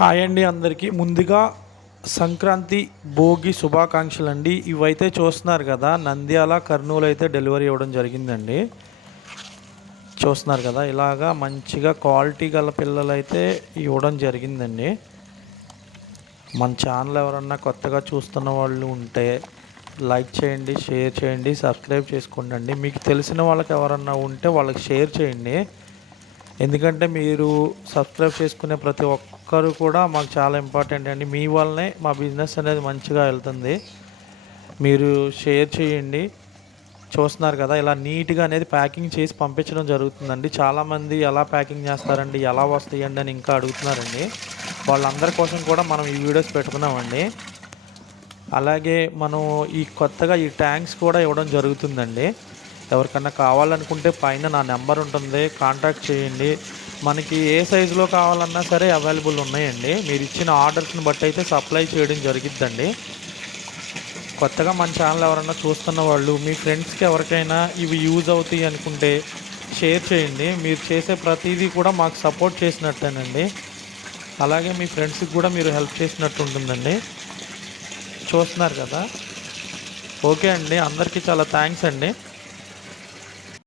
Hi అండి అందరికీ. ముందుగా సంక్రాంతి, భోగి శుభాకాంక్షలండి. ఇవైతే చూస్తున్నారు కదా, నంద్యాల, కర్నూలు అయితే డెలివరీ ఇవ్వడం జరిగిందండి. చూస్తున్నారు కదా, ఇలాగా మంచిగా క్వాలిటీ గల పిల్లలైతే ఇవ్వడం జరిగిందండి. మన ఛానల్ ఎవరన్నా కొత్తగా చూస్తున్న వాళ్ళు ఉంటే లైక్ చేయండి, షేర్ చేయండి, సబ్స్క్రైబ్ చేసుకోండి. మీకు తెలిసిన వాళ్ళకి ఎవరన్నా ఉంటే వాళ్ళకి షేర్ చేయండి. ఎందుకంటే మీరు సబ్స్క్రైబ్ చేసుకునే ప్రతి ఒక్కరు కూడా మాకు చాలా ఇంపార్టెంట్ అండి. మీ వల్లనే మా బిజినెస్ అనేది మంచిగా వెళ్తుంది. మీరు షేర్ చేయండి. చూస్తున్నారు కదా, ఇలా నీట్గా అనేది ప్యాకింగ్ చేసి పంపించడం జరుగుతుందండి. చాలామంది ఎలా ప్యాకింగ్ చేస్తారండి, ఎలా వస్తాయండి అని ఇంకా అడుగుతున్నారండి. వాళ్ళందరి కోసం కూడా మనం ఈ వీడియోస్ పెట్టుకున్నామండి. అలాగే మనం ఈ కొత్తగా ఈ ట్యాంక్స్ కూడా ఇవ్వడం జరుగుతుందండి. ఎవరికన్నా కావాలనుకుంటే పైన నా నెంబర్ ఉంటుంది, కాంటాక్ట్ చేయండి. మనకి ఏ సైజులో కావాలన్నా సరే అవైలబుల్ ఉన్నాయండి. మీరు ఇచ్చిన ఆర్డర్స్ని బట్టి అయితే సప్లై చేయడం జరిగిద్దండి. కొత్తగా మన ఛానల్ ఎవరన్నా చూస్తున్న వాళ్ళు మీ ఫ్రెండ్స్కి ఎవరికైనా ఇవి యూజ్ అవుతాయి అనుకుంటే షేర్ చేయండి. మీరు చేసే ప్రతిదీ కూడా మాకు సపోర్ట్ చేసినట్టేనండి. అలాగే మీ ఫ్రెండ్స్కి కూడా మీరు హెల్ప్ చేసినట్టు ఉంటుందండి. చూస్తున్నారు కదా. ఓకే అండి, అందరికీ చాలా థ్యాంక్స్ అండి.